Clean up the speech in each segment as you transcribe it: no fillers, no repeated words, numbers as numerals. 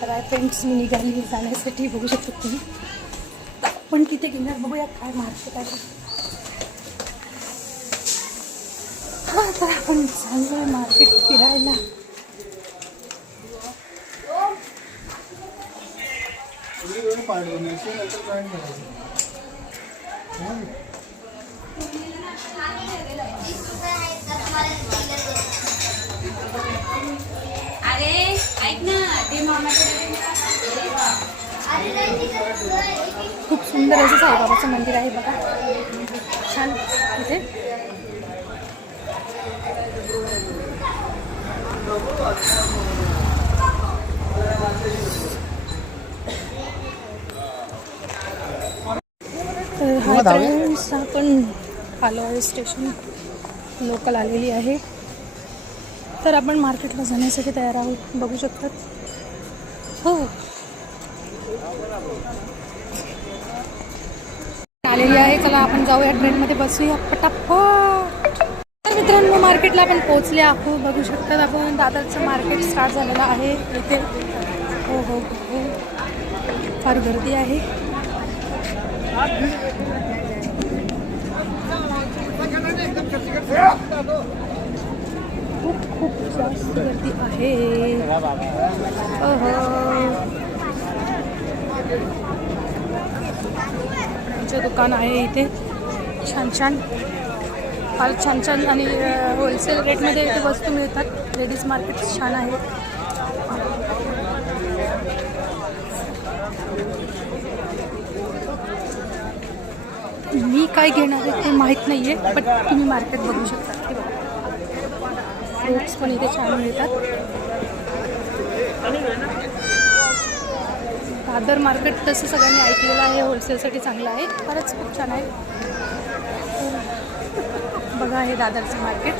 तर आहे फ्रेंड्स, मी निघाली जाण्यासाठी. बघू शकतो तुम्ही. तर आपण तिथे घेणार, बघूया काय मार्केट आहे. हां, तर आपण चाललो आहे मार्केट फिरायला. अरे ऐक ना, ते खूप सुंदर असं साईबाबाचं मंदिर आहे बघा, छान तिथे. तर हाय फ्रेंड्स, आपण आलो आहे स्टेशन, लोकल आलेली आहे. तर आपण मार्केटला जाण्यासाठी तयार आहोत, बघू शकतात. हो, आलेली आहे. चला आपण जाऊया, ट्रेनमध्ये बसूया पटापट. तर मित्रांनो, मार्केटला आपण पोहोचले आहोत. बघू शकतात आपण, दादरचं मार्केट स्टार्ट झालेलं आहे इथे. हो हो हो, फार गर्दी आहे. खूप खूप जास्त गर्दी आहे. कपड्यांचं दुकान आहे इथे, छान छान, फार छान छान आणि होलसेल रेटमध्ये इथे वस्तू मिळतात. लेडीज मार्केट छान आहे. मी काय घेणार आहे ते माहीत नाही आहे, बट तुम्ही मार्केट बघू शकता. फ्रूट्स पण इथे छान मिळतात. दादर मार्केट तसं सगळ्यांनी ऐकलेलं आहे, होलसेलसाठी चांगलं आहे, फारच खूप छान आहे. बघा हे दादरचं मार्केट.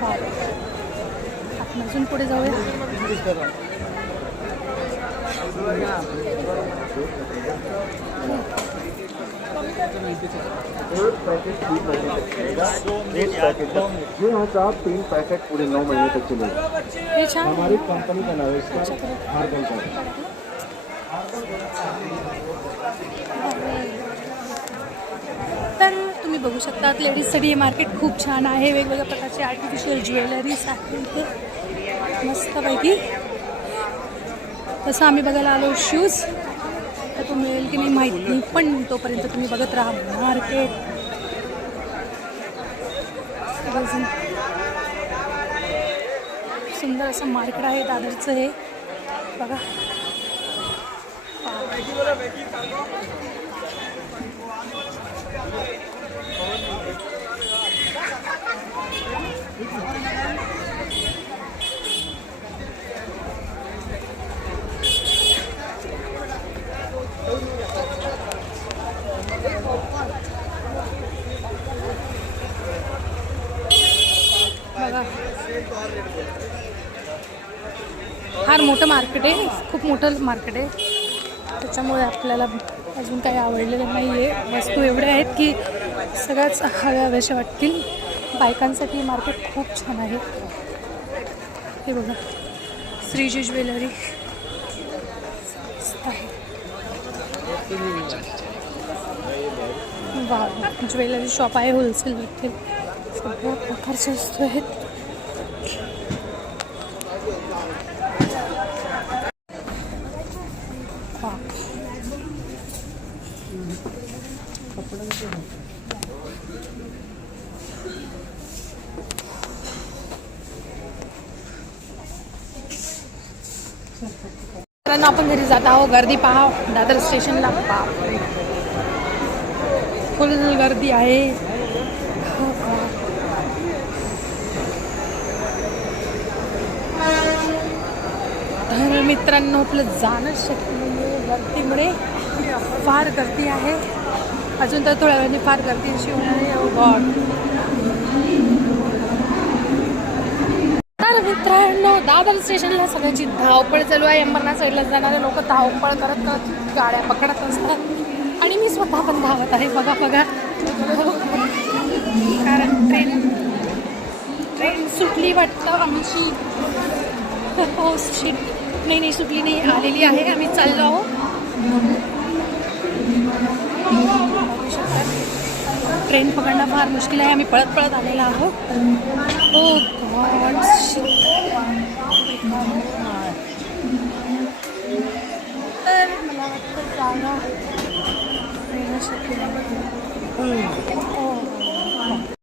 हो, आपण अजून पुढे जाऊया. ये यहाँ से आप 3 पैकेट पूरे 9 महीने तक चलेगा. हे छान, हमारी कंपनी का नाम है इसका हार्बल का. तर तुम्ही बघू शकता, लेडीजसाठी हे मार्केट खूप छान आहे. वेगवेगळ्या प्रकारचे आर्टिफिशियल ज्वेलरीज आहे इथे मस्तपैकी. तसं आम्ही बघायला आलो शूज. तर तो मिळेल की नाही माहीत नाही, पण तोपर्यंत तुम्ही बघत राहा मार्केट. सुंदर असं मार्केट आहे दादरचं हे बघा. बघा, फार मोठं मार्केट आहे, खूप मोठं मार्केट आहे. त्याच्यामुळे आपल्याला अजून काही आवडलेलं नाही आहे. वस्तू एवढ्या आहेत की सगळ्याच हव्याशा वाटतील. बायकांसाठी मार्केट खूप छान आहे. हे बघा, श्रीजी ज्वेलरी आहे. वा, ज्वेलरी शॉप आहे, होलसेल रिटेल सगळ्या प्रकारच्या वस्तू आहेत. आपण घरी जात आहोत. गर्दी पहा दादर स्टेशनला, बापरे फुल गर्दी आहे. तर मित्रांनो, आपलं जाणं शक्य नाही आहे गर्दीमुळे. फार गर्दी आहे. अजून तर थोड्या वेळाने फार गर्दी अशी होणार आहे. ओ गॉड. तर मित्रांनो, दादर स्टेशनला सगळ्यांची धावपळ चालू आहे. अंबरनाथ साईडला जाणारे लोक धावपळ करत करत गाड्या पकडत असतात आणि मी स्वतः पण धावत आहे. बघा बघा, कारण ट्रेन सुटली वाटतं आमची. हो, शीट नाही सुटली नाही, आलेली आहे. आम्ही चाललो आहोत. बघू शकता ट्रेन पकडणं फार मुश्किल आहे. आम्ही पळत पळत आलेलो आहोत. ओ गॉड, तर मला वाटतं जागा शक्य नाही.